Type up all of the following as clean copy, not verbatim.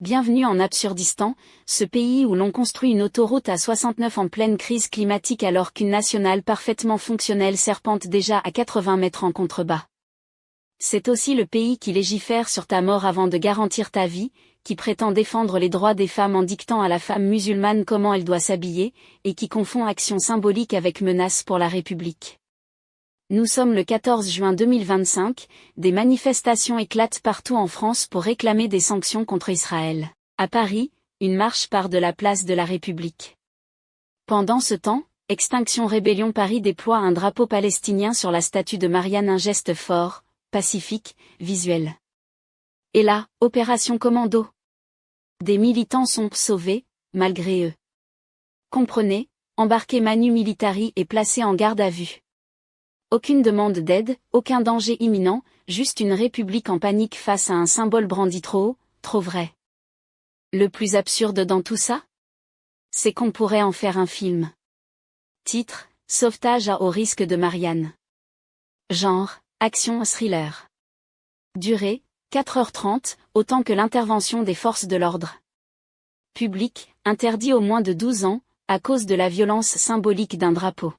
Bienvenue en Absurdistan, ce pays où l'on construit une autoroute à 69 en pleine crise climatique alors qu'une nationale parfaitement fonctionnelle serpente déjà à 80 mètres en contrebas. C'est aussi le pays qui légifère sur ta mort avant de garantir ta vie, qui prétend défendre les droits des femmes en dictant à la femme musulmane comment elle doit s'habiller, et qui confond action symbolique avec menace pour la République. Nous sommes le 14 juin 2025, des manifestations éclatent partout en France pour réclamer des sanctions contre Israël. À Paris, une marche part de la place de la République. Pendant ce temps, Extinction Rébellion Paris déploie un drapeau palestinien sur la statue de Marianne, un geste fort, pacifique, visuel. Et là, opération commando. Des militants sont sauvés, malgré eux. Comprenez, embarqué Manu Militari est placé en garde à vue. Aucune demande d'aide, aucun danger imminent, juste une république en panique face à un symbole brandi trop haut, trop vrai. Le plus absurde dans tout ça? C'est qu'on pourrait en faire un film. Titre, Sauvetage à haut risque de Marianne. Genre, action thriller. Durée, 4h30, autant que l'intervention des forces de l'ordre. Public, interdit aux moins de 12 ans, à cause de la violence symbolique d'un drapeau.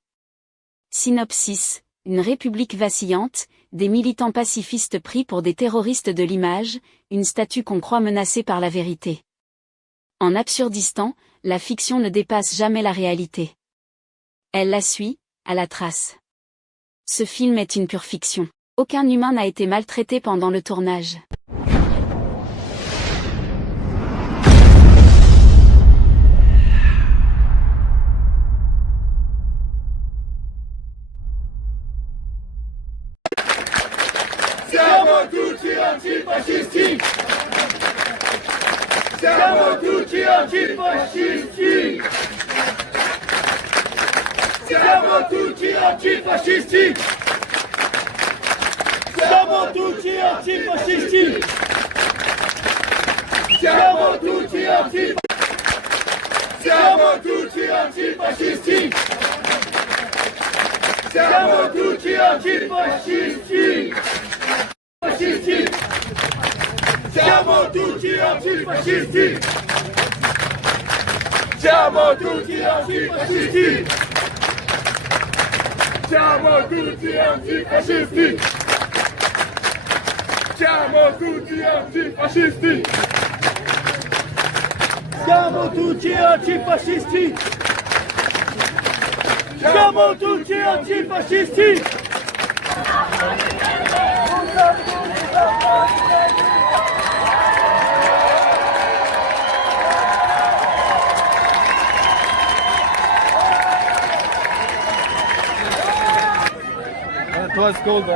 Synopsis, une république vacillante, des militants pacifistes pris pour des terroristes de l'image, une statue qu'on croit menacée par la vérité. En Absurdistan, la fiction ne dépasse jamais la réalité. Elle la suit, à la trace. Ce film est une pure fiction. Aucun humain n'a été maltraité pendant le tournage. Siamo tutti antifascisti! Siamo tutti antifascisti! Siamo tutti antifascisti! Siamo tutti antifascisti! Siamo tutti antifascisti! Siamo tutti antifascisti! Siamo tutti antifascisti! Siamo tutti antifascisti! Siamo tutti antifascisti! Siamo tutti antifascisti! Siamo tutti antifascisti! Siamo tutti antifascisti! Siamo tutti antifascisti! Toi, Skold,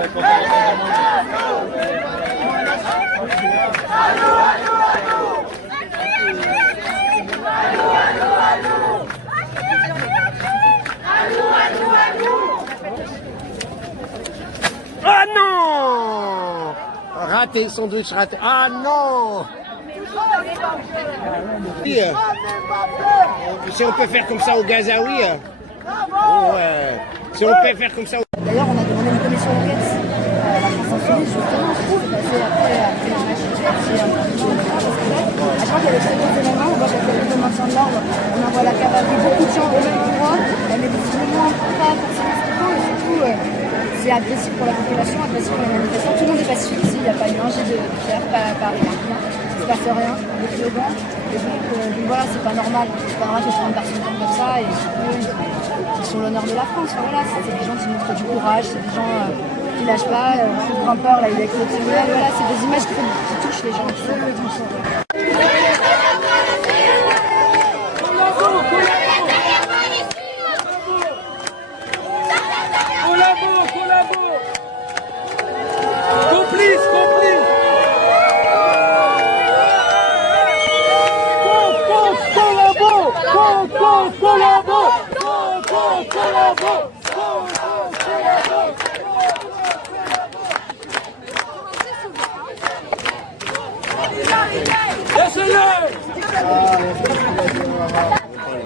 Ah non! Raté, sandwich raté. Ah non! Si on peut faire comme ça au Gazaoui. Ouais. Si on peut faire comme ça au... D'ailleurs, on a demandé une commission d'enquête à la France Insoumise, justement, ce qui s'est passé après la je crois qu'il y avait très bons éléments, on voit qu'il y a très de maintien de l'ordre, on envoie la cavalerie, beaucoup de gens au même endroit, mais des éléments pas forcément fréquents, et surtout, c'est agressif pour la population, agressif pour les manifestants. Tout le monde est pacifique ici, il n'y a pas eu un jet de pierre, pas rien, il ne se passe rien, des slogans, et donc voilà, c'est pas normal que 30 personnes tombent comme ça, et eux, ils sont l'honneur de la France. Enfin, voilà, c'est des gens qui montrent du courage, c'est des gens qui lâchent pas. Ce grimpeur là, il est exceptionnel. Voilà, c'est des images qui touchent les gens.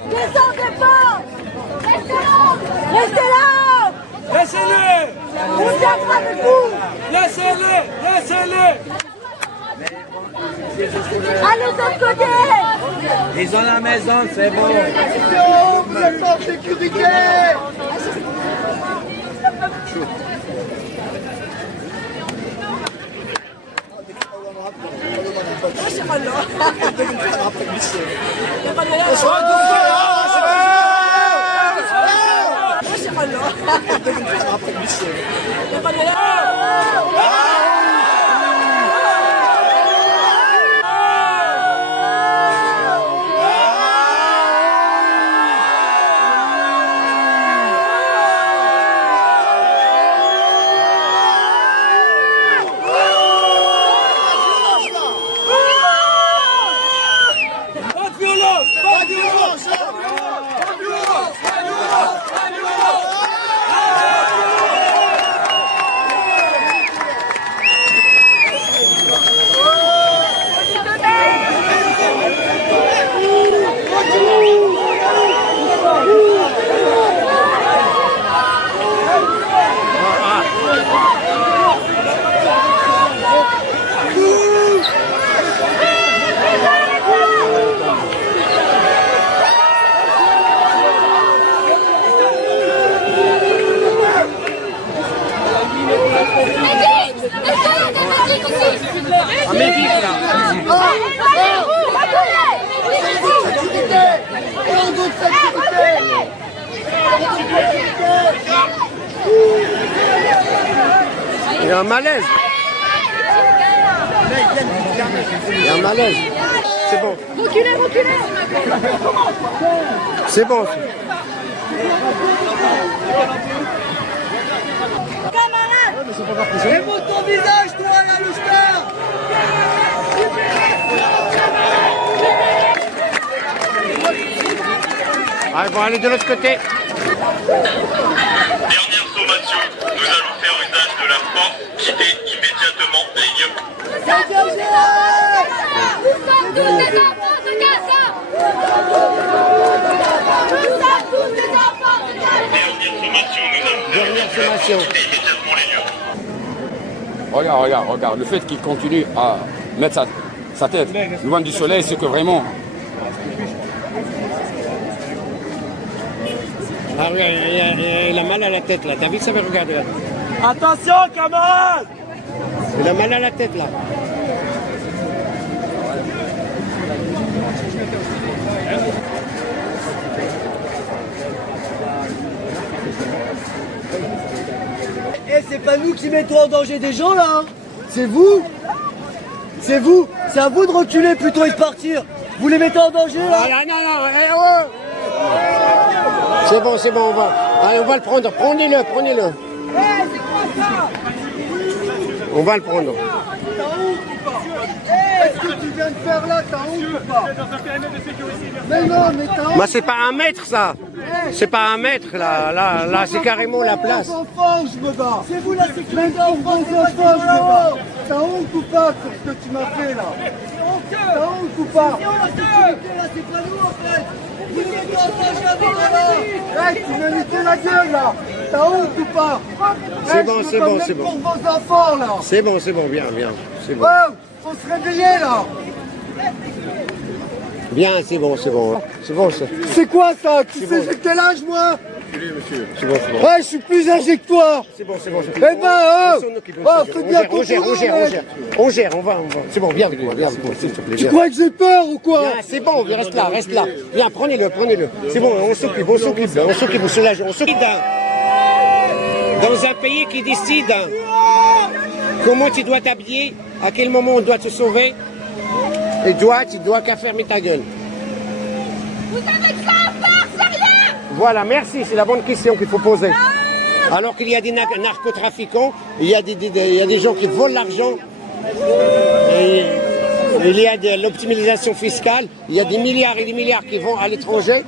Descendez pas! Restez là! laissez-les! On viendra avec vous! Laissez-les! Laissez-les! Allez de l'autre côté. Ils ont la maison, c'est bon. Vous êtes en sécurité. Il y a un malaise. Il y a un malaise. C'est bon. Reculez, reculez. C'est bon. Et montre ton visage, toi, la louche-terre. Ah, ils vont aller de l'autre côté. Dernière sommation, nous allons faire usage de la force, quitter immédiatement les lieux. Dernière sommation. Quitter immédiatement les lieux. Regarde. Le fait qu'il continue à mettre sa tête loin du soleil, c'est que vraiment... Ah oui, il a mal à la tête là. David savait regarder là. Attention, camarades. Il a mal à la tête là. Eh, c'est pas nous qui mettons en danger des gens là, hein. C'est vous. C'est vous. C'est à vous de reculer plutôt et de partir. Vous les mettez en danger là. Ah là, non, C'est bon, on va. Allez, on va le prendre. Prenez-le. On va le prendre. Qu'est-ce que tu viens de faire là? T'as honte ou pas? Mais non, mais t'as honte. Moi, c'est pas 1 mètre ça. C'est pas 1 mètre là, c'est carrément la place. Vos enfants où je me bats. C'est vous la sécurité vos enfants, je me bats. T'as honte ou pas pour ce que tu m'as fait là? T'as honte ou pas? La sécurité là, c'est pas nous en fait. Vous êtes en danger avec là. Hey, tu m'as niqué la gueule là. T'as honte ou pas? C'est bon, c'est bon. Pour vos enfants là. C'est bon, bien. C'est bon. Oh, faut se réveiller là. Bien, c'est bon. C'est bon, ça. C'est quoi ça? Tu sais j'ai quel âge moi? C'est bon. Ouais, je suis plus âgé que toi. C'est bon. Eh ben, fais bien ton boulot, mec. On gère, on va. C'est bon, viens avec moi, s'il te plaît. Tu crois que j'ai peur ou quoi? Viens, c'est bon, reste là. Viens, prenez-le. C'est bon, on s'occupe, on soulage, on s'occupe. Dans un pays qui décide comment tu dois t'habiller, à quel moment on doit te sauver, et tu dois qu'à fermer ta gueule. Vous avez que ça à faire, sérieux? Voilà, merci, c'est la bonne question qu'il faut poser. Alors qu'il y a des narcotrafiquants, il y a des gens qui volent l'argent, et il y a de l'optimisation fiscale, il y a des milliards et des milliards qui vont à l'étranger.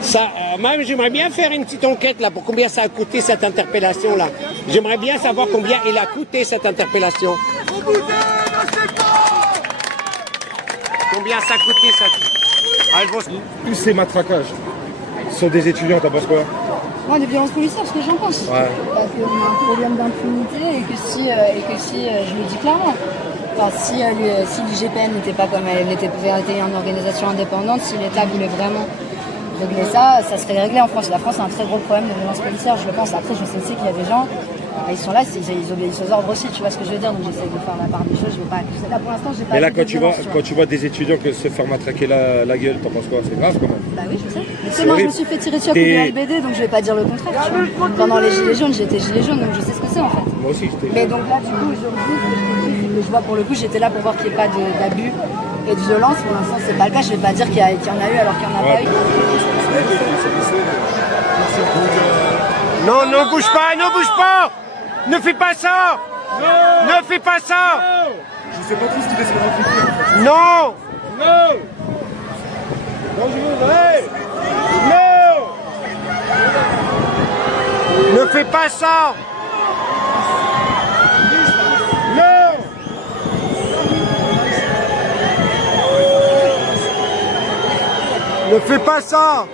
Ça, même j'aimerais bien faire une petite enquête là pour combien ça a coûté cette interpellation là. J'aimerais bien savoir combien il a coûté cette interpellation. Combien ça a coûté cette... Tous ces matraquages sont des étudiants, t'en penses quoi? Moi, des violences policières, ce que j'en pense. Ouais. Parce qu'on a un problème d'impunité et que si je le dis clairement, Enfin, si l'IGPN n'était pas comme elle était une organisation indépendante, si l'État voulait vraiment régler ça, ça serait réglé en France. La France a un très gros problème de violence policière, je le pense. Après, je sais qu'il y a des gens, ils sont là, ils obéissent aux ordres aussi, tu vois ce que je veux dire. Donc j'essaie de faire la part des choses. Je veux pas. Là pour l'instant, j'ai pas. Mais là, quand tu vois des étudiants se faire matraquer la gueule, t'en penses quoi? C'est grave quand même. Bah oui, je sais. Mais tu sais, moi, je me suis fait tirer sur coup de LBD, donc je vais pas dire le contraire. Tu vois. Pendant les gilets jaunes, j'étais gilet jaune, donc je sais ce que c'est en fait. Moi aussi, j'étais. Mais donc là, du coup, aujourd'hui, ce que je te dis, c'est que je vois pour le coup, j'étais là pour voir qu'il n'y ait pas d'abus et de violence. Pour l'instant, c'est pas le cas. Je vais pas dire qu'il y en a eu alors qu'il n'y en a pas eu. Non, ne bouge pas, ne bouge pas. Ne fais pas ça. Ne fais pas ça. Je sais pas trop ce qu'il est sur l'impliquer. Non. Non. Non, je voudrais. Non. Ne fais pas ça. Non. Ne fais pas ça.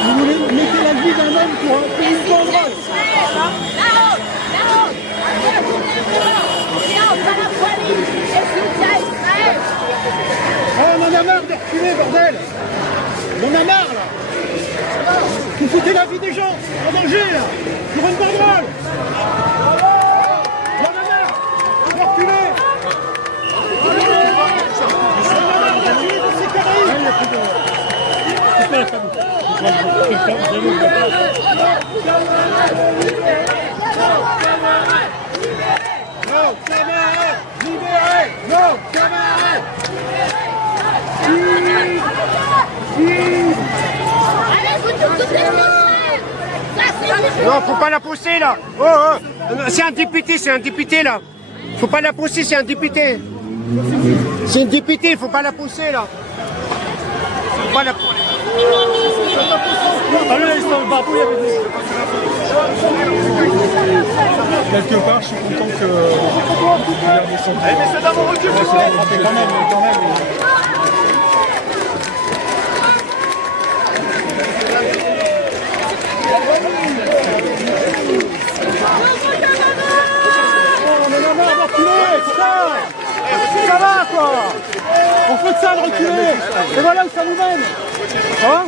Vous mettez la vie d'un homme pour un pays de banderole. Oh, on en a marre de reculer, bordel. On en a marre, là. Vous foutez la vie des gens en danger, là, pour une banderole. On en a marre de reculer. On en a marre de tuer dans ces Caraïbes. Nos camarades libérés! Nos camarades! Non, faut pas la pousser là. Oh, oh. C'est un député là. Faut pas la pousser, c'est un député. C'est une députée, faut pas la pousser là. Faut pas la pousser. Quelque part, je suis content que il a descendu. Mais c'est d'avoir recul, Quand même. Ça va quoi. On fait que ça de reculer. Et voilà où ça nous mène. Hein?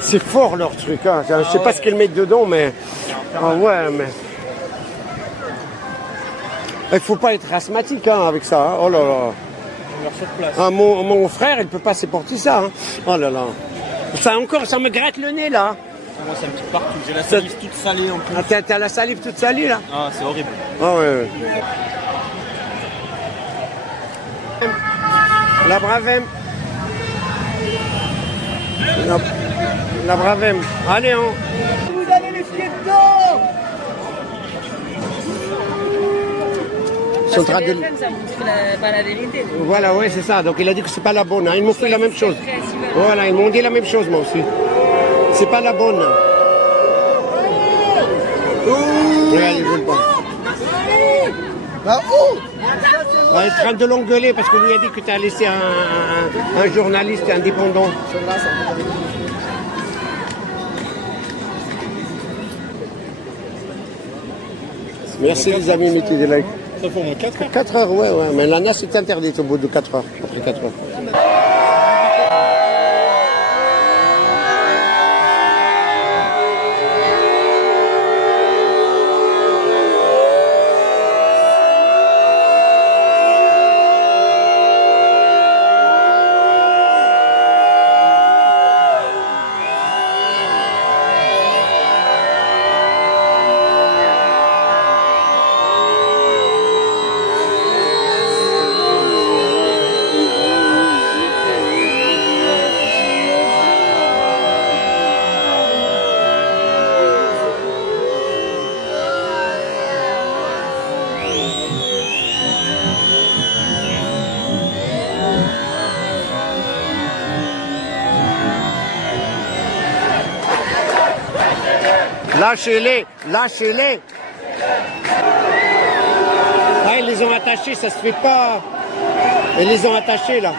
C'est fort leur truc, hein. Je sais pas ce qu'ils mettent dedans, mais... Ah ouais, mais... Il faut pas être asthmatique hein, avec ça, hein. Oh là là. Ah, mon frère, il peut pas supporter ça, hein. Oh là là. Ça encore, ça me gratte le nez là. Moi ça me pique partout, j'ai la salive toute salée en plus. Ah, t'as la salive toute salée là? Ah c'est horrible. Ah ouais, ouais. La Bravem. La Bravem. Allez, on. Vous avez les pieds dedans. Ils sont en train de... ça montre pas la vérité. Voilà, ouais, c'est ça. Donc il a dit que c'est pas la bonne. Hein. Ils m'ont fait la même chose. Voilà, ils m'ont dit la même chose moi aussi. C'est pas la bonne. Regarde, ils veulent pas. Bah où? Il est en train de l'engueuler parce que lui a dit que tu as laissé un journaliste indépendant. Merci les amis, mettez des likes. Ça fait au moins 4 heures. 4 heures, ouais. Mais la NAS est interdite au bout de 4 heures. Après 4 heures. Lâchez-les, lâchez-les. Ah, ils les ont attachés, ça se fait pas. Ils les ont attachés là.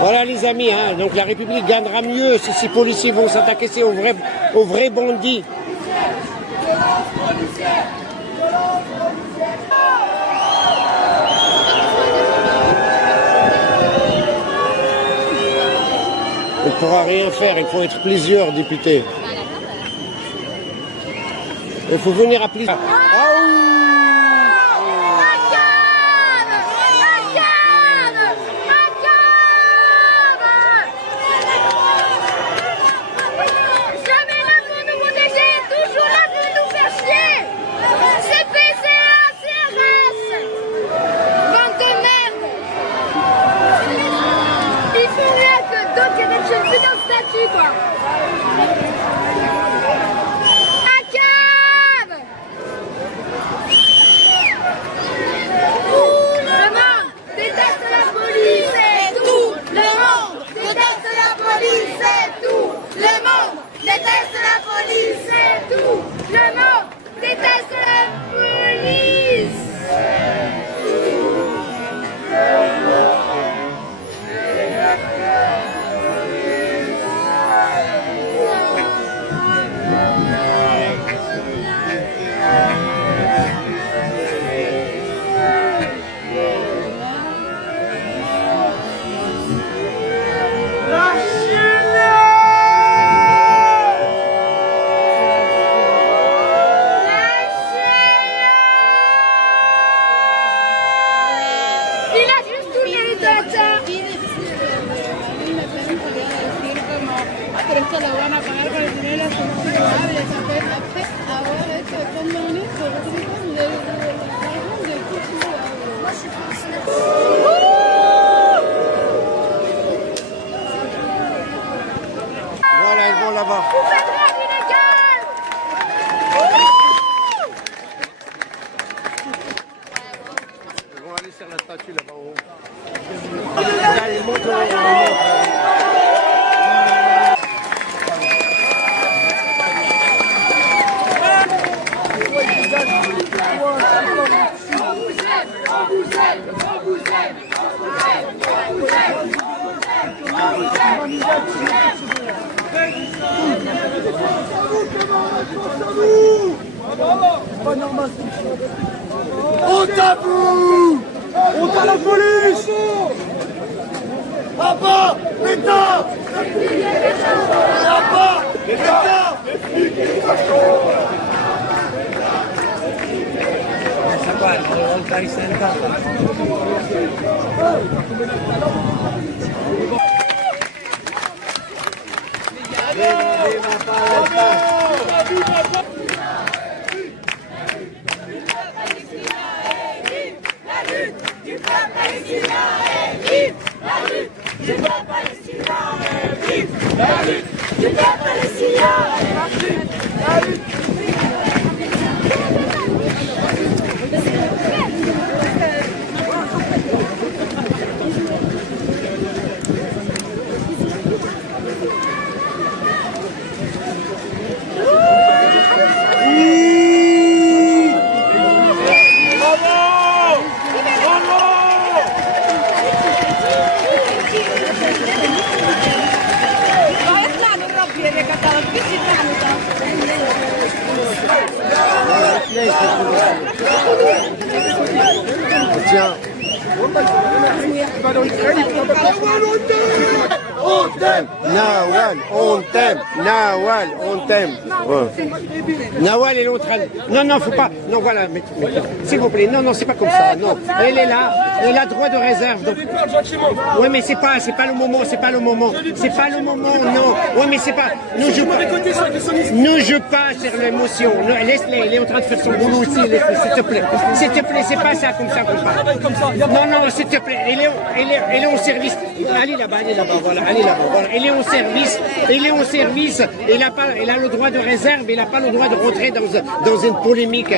Voilà les amis, hein. Donc la République gagnera mieux si ces policiers vont s'attaquer aux vrais bandits. On ne pourra rien faire, il faut être plusieurs députés. Il faut venir à plusieurs. Voilà, ils vont là-bas. Ils vont aller sur la statue là-bas en haut. Là, ils montent Honte à vous! Honte à la police! À bas l'État! À bas l'État! Tiens. On t'aime! Nawal, on t'aime. Nawal, on t'aime. Ouais. Nawal est en train de... Non, non, faut pas. Non, voilà. S'il vous plaît. Non, non, c'est pas comme ça. Non. Elle est là. Elle a droit de réserve. Donc... Oui, mais c'est pas le moment. C'est pas le moment. C'est pas le moment. Non. Oui, mais c'est pas. Ne joue pas. Ne joue pas sur l'émotion. Laisse-les. Il est en train de faire son boulot aussi. S'il te plaît. S'il te plaît, c'est pas ça comme ça qu'on parle. Non, non, s'il te plaît. Elle est en service. Allez là-bas, voilà. Allez là-bas, voilà. Elle est en service. Elle est en service. Elle a le droit de réserve. Elle n'a pas le droit de rentrer dans une polémique,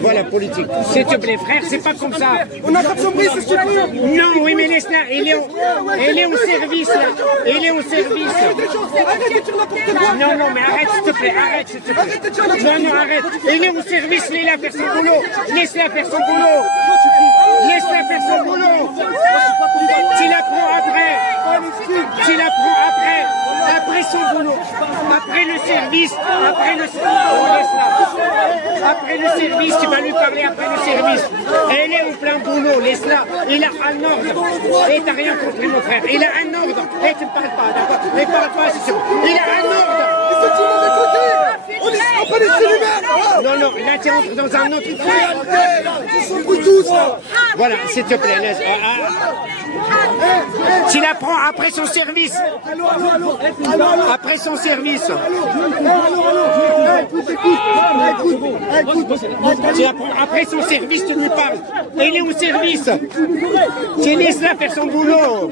voilà, politique. S'il te plaît, frère, c'est pas comme ça. On a pas compris, c'est ce qu'il faut! Non, oui, mais laisse-la. Elle est en service, là. Elle est en service. Arrête de dire n'importe quoi! Non, non, mais arrête, s'il te plaît. Arrête, s'il te plaît. Non, non, arrête. Elle est en service. Laisse-la faire son boulot. Laisse-la faire son boulot. Laisse-la faire son boulot. Tu la prends après. Tu la prends après. Après son boulot. Après le service. Après le service. Après le service, tu vas lui parler après le service. Elle est en plein boulot. Laisse-la. Il a un ordre. Et t'as rien compris, mon frère. Il a un ordre. Et tu ne parles pas, d'accord? Ne parle pas, c'est sûr. Il a un ordre. On est pas les célibataires! Non, non, là tu entres dans un autre truc. Ils sont tous là! Voilà, s'il te plaît, laisse. Tu la prends après son service. Après son service. Tu la prends après son service, tu lui parles. Elle est au service. Tu laisses-la faire son boulot.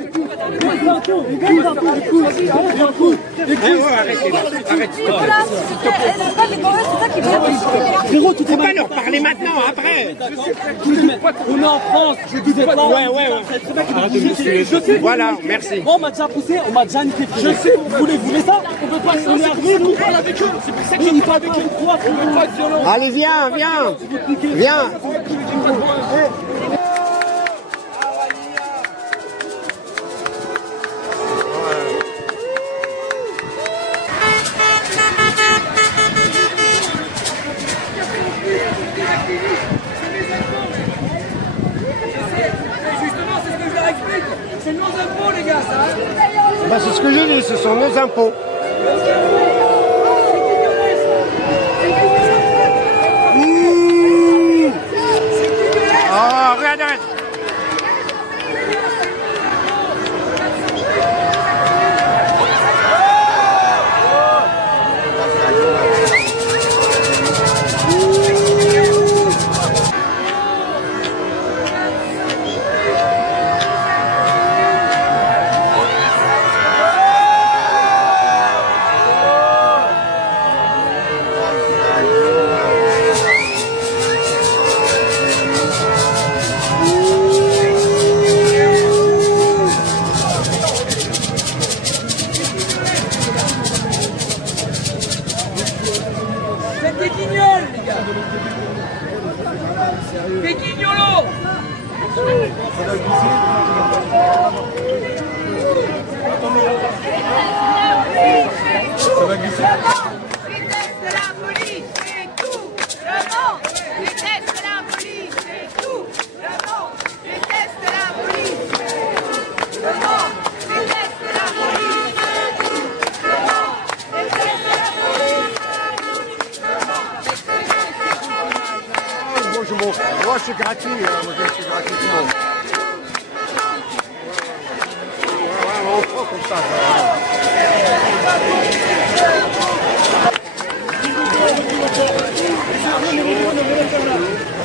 Arrête, s'il te plaît. Frérot, tu peux pas leur parler maintenant, après. On est en France, je disais pas. Ouais. Voilà, merci. On m'a déjà poussé, on m'a déjà niqué. Je sais, vous voulez ça? On peut pas se faire nous parle avec eux. C'est pour ça qu'il n'y a pas avec une proie, on veut pas de violence. Allez, viens. C'est nos impôts, les gars, ça! Bah, c'est ce que je dis, ce sont nos impôts. Oh, regarde. je monte. Moi, c'est gratuit, moi, c'est gratuitement. On prend comme ça.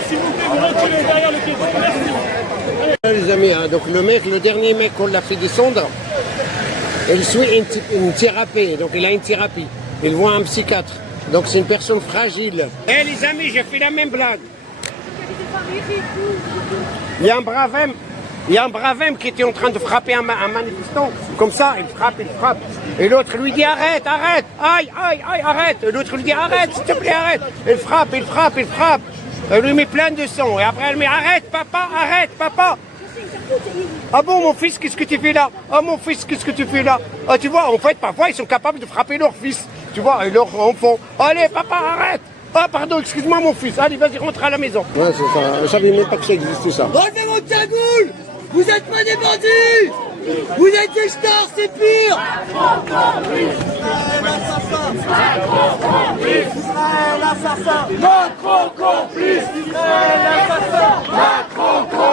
S'il vous plaît, vous reculez derrière le piéton. Merci. Les amis, hein, donc le dernier mec qu'on l'a fait descendre, il suit une thérapie, donc il a une thérapie. Il voit un psychiatre, donc c'est une personne fragile. Eh les amis, j'ai fait la même blague. Il y a un brave homme qui était en train de frapper un manifestant, comme ça, il frappe. Et l'autre lui dit arrête, aïe, arrête. Et l'autre lui dit arrête, s'il te plaît, arrête. Il frappe. Elle lui met plein de sang. Et après elle met arrête papa. Ah bon mon fils, qu'est-ce que tu fais là? Ah mon fils, qu'est-ce que tu fais là? Ah tu vois, en fait parfois ils sont capables de frapper leur fils, tu vois, et leur enfant. Allez papa, arrête. Ah pardon, excuse-moi mon fils, allez vas-y rentre à la maison. Ouais c'est ça, je savais même pas que ça existe tout ça. Enlevez vos cagoules! Vous êtes pas des bandits! Vous êtes des stars, c'est pire! Macron complice! Macron complice!